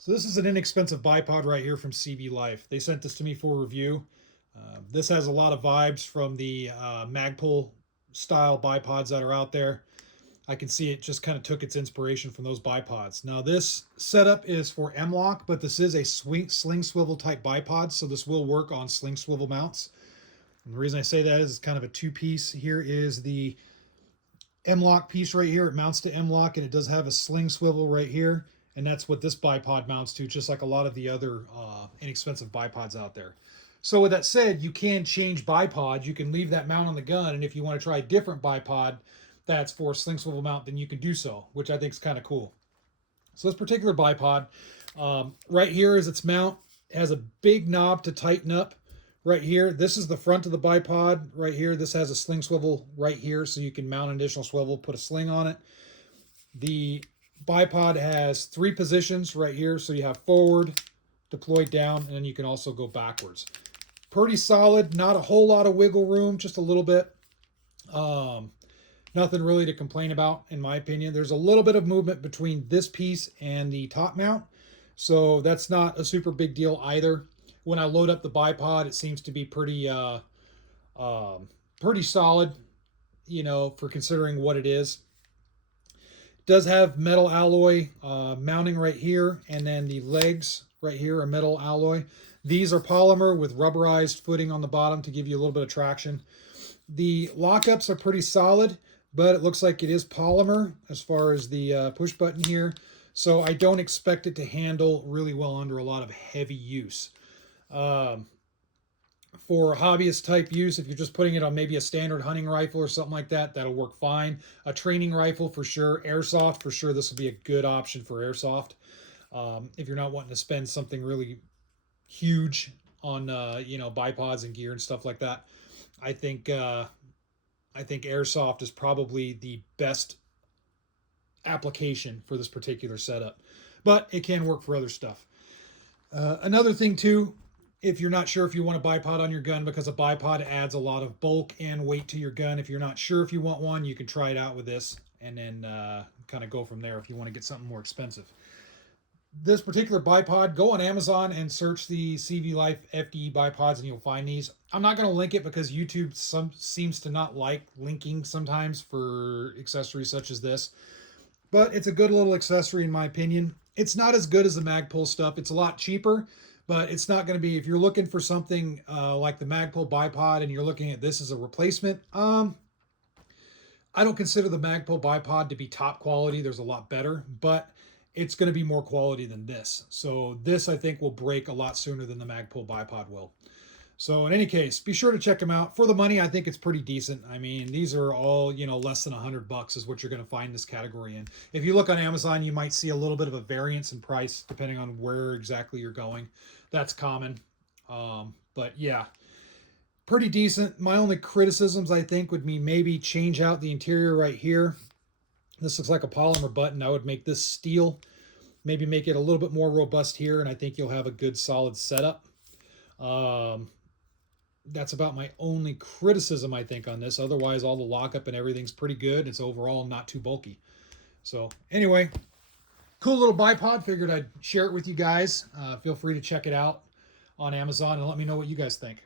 So this is an inexpensive bipod right here from CVLife. They sent this to me for review. This has a lot of vibes from the Magpul style bipods that are out there. I can see it just kind of took its inspiration from those bipods. Now this setup is for M-LOK, but this is a sling swivel type bipod, so this will work on sling swivel mounts. And the reason I say that is it's kind of a two-piece. Here is the M-LOK piece right here. It mounts to M-LOK, and it does have a sling swivel right here. And that's what this bipod mounts to, just like a lot of the other inexpensive bipods out there. So with that said, you can change bipod. You can leave that mount on the gun, and if you want to try a different bipod that's for sling swivel mount, then you can do so, which I think is kind of cool. So this particular bipod, right here is its mount. It has a big knob to tighten up right here. This is the front of the bipod right here. This has a sling swivel right here, so you can mount an additional swivel, put a sling on it. The bipod has 3 positions right here, so you have forward, deployed down, and then you can also go backwards. Pretty solid, not a whole lot of wiggle room, just a little bit. Nothing really to complain about, in my opinion. There's a little bit of movement between this piece and the top mount, so that's not a super big deal either. When I load up the bipod, it seems to be pretty solid, you know, for considering what it is. Does have metal alloy mounting right here, and then the legs right here are metal alloy. These are polymer with rubberized footing on the bottom to give you a little bit of traction. The lockups are pretty solid, but it looks like it is polymer as far as the push button here. So I don't expect it to handle really well under a lot of heavy use. For hobbyist type use, if you're just putting it on maybe a standard hunting rifle or something like that, that'll work fine. A training rifle for sure. Airsoft for sure, this will be a good option for airsoft. If you're not wanting to spend something really huge on you know, bipods and gear and stuff like that, I think airsoft is probably the best application for this particular setup, but it can work for other stuff. Another thing too, if you're not sure if you want a bipod on your gun, because a bipod adds a lot of bulk and weight to your gun. If you're not sure if you want one, you can try it out with this and then kind of go from there if you want to get something more expensive. This particular bipod, go on Amazon and search the CVLife FDE bipods and you'll find these. I'm not going to link it because YouTube seems to not like linking sometimes for accessories such as this. But it's a good little accessory in my opinion. It's not as good as the Magpul stuff. It's a lot cheaper, but it's not going to be, if you're looking for something like the Magpul bipod and you're looking at this as a replacement, I don't consider the Magpul bipod to be top quality. There's a lot better, but it's going to be more quality than this. So this, I think, will break a lot sooner than the Magpul bipod will. So in any case, be sure to check them out. For the money, I think it's pretty decent. I mean, these are all, you know, less than $100 is what you're going to find this category in. If you look on Amazon, you might see a little bit of a variance in price depending on where exactly you're going. That's common. But yeah, pretty decent. My only criticisms, I think, would be maybe change out the interior right here. This looks like a polymer button. I would make this steel. Maybe make it a little bit more robust here, and I think you'll have a good solid setup. That's about my only criticism, I think, on this. Otherwise, all the lockup and everything's pretty good. It's overall not too bulky. So anyway, cool little bipod. Figured I'd share it with you guys. Feel free to check it out on Amazon and let me know what you guys think.